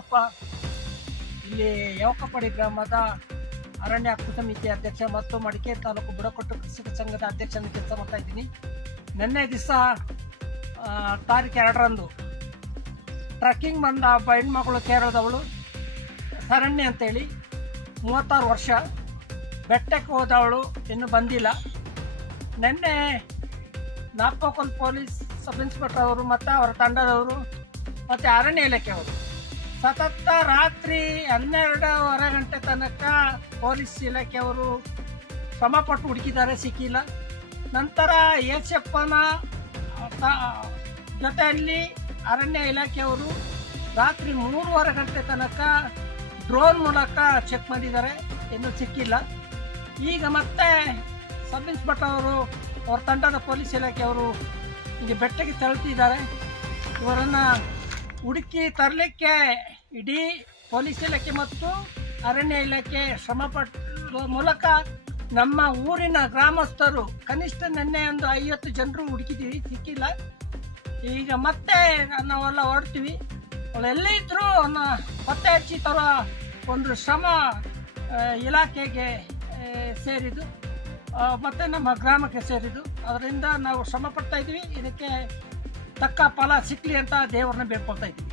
ಯಾವಕಪ್ಪ, ಇಲ್ಲಿ ಯಾವಕಪ್ಪಡಿ ಗ್ರಾಮದ ಅರಣ್ಯ ಹಕ್ಕು ಸಮಿತಿ ಅಧ್ಯಕ್ಷ ಮತ್ತು ಮಡಿಕೇರಿ ತಾಲೂಕು ಬುಡಕಟ್ಟು ಕೃಷಿಕ ಸಂಘದ ಅಧ್ಯಕ್ಷನ ಕೆಲಸ ಮಾಡ್ತಾ ಇದ್ದೀನಿ. ನಿನ್ನೆ ದಿವಸ ತಾರೀಕು 2ರಂದು ಟ್ರಕ್ಕಿಂಗ್ ಬಂದ ಒಬ್ಬ ಹೆಣ್ಮಗಳು, ಕೇರಳದವಳು ಶರಣ್ಯ ಅಂತೇಳಿ, 36 ವರ್ಷ, ಬೆಟ್ಟಕ್ಕೆ ಹೋದವಳು, ಇನ್ನೂ ಬಂದಿಲ್ಲ. ನಿನ್ನೆ ನಾಪೋಕಲ್ ಪೊಲೀಸ್ ಸಬ್ ಇನ್ಸ್ಪೆಕ್ಟರ್ ಅವರು ಮತ್ತು ಅವರ ತಂಡದವರು ಮತ್ತು ಅರಣ್ಯ ಇಲಾಖೆಯವರು ಸತತ ರಾತ್ರಿ 12:30 ಗಂಟೆ ತನಕ ಪೊಲೀಸ್ ಇಲಾಖೆಯವರು ಶ್ರಮಪಟ್ಟು ಹುಡುಕಿದ್ದಾರೆ, ಸಿಕ್ಕಿಲ್ಲ. ನಂತರ ಯಶಪ್ಪನ ಜೊತೆಯಲ್ಲಿ ಅರಣ್ಯ ಇಲಾಖೆಯವರು ರಾತ್ರಿ 3:15 ಗಂಟೆ ತನಕ ಡ್ರೋನ್ ಮೂಲಕ ಚೆಕ್ ಮಾಡಿದ್ದಾರೆ, ಇನ್ನೂ ಸಿಕ್ಕಿಲ್ಲ. ಈಗ ಮತ್ತೆ ಸಬ್ ಇನ್ಸ್ಪೆಕ್ಟರ್ ಅವರು, ಅವರ ತಂಡದ ಪೊಲೀಸ್ ಇಲಾಖೆಯವರು ಈಗ ಬೆಟ್ಟಕ್ಕೆ ತೆರಳುತ್ತಿದ್ದಾರೆ. ಇವರನ್ನು ಹುಡುಕಿ ತರಲಿಕ್ಕೆ ಇಡೀ ಪೊಲೀಸ್ ಇಲಾಖೆ ಮತ್ತು ಅರಣ್ಯ ಇಲಾಖೆ ಶ್ರಮಪಟ್ಟ ಮೂಲಕ ನಮ್ಮ ಊರಿನ ಗ್ರಾಮಸ್ಥರು ಕನಿಷ್ಠ ನಿನ್ನೆ ಒಂದು 50 ಜನರು ಹುಡುಕಿದ್ದೀವಿ, ಸಿಕ್ಕಿಲ್ಲ. ಈಗ ಮತ್ತೆ ನಾವೆಲ್ಲ ಹೊರಡ್ತೀವಿ. ಅವಳು ಎಲ್ಲೇ ಇದ್ದರೂ ಪತ್ತೆ ಹಚ್ಚಿ ತರೋ ಒಂದು ಶ್ರಮ ಇಲಾಖೆಗೆ ಸೇರಿದ್ದು ಮತ್ತು ನಮ್ಮ ಗ್ರಾಮಕ್ಕೆ ಸೇರಿದ್ದು. ಅದರಿಂದ ನಾವು ಶ್ರಮ ಪಡ್ತಾ ಇದ್ದೀವಿ. ಇದಕ್ಕೆ ತಕ್ಕ ಫಲ ಸಿಕ್ಕಲಿ ಅಂತ ದೇವರನ್ನ ಬೇಡ್ಕೊಳ್ತಾ ಇದ್ದೀವಿ.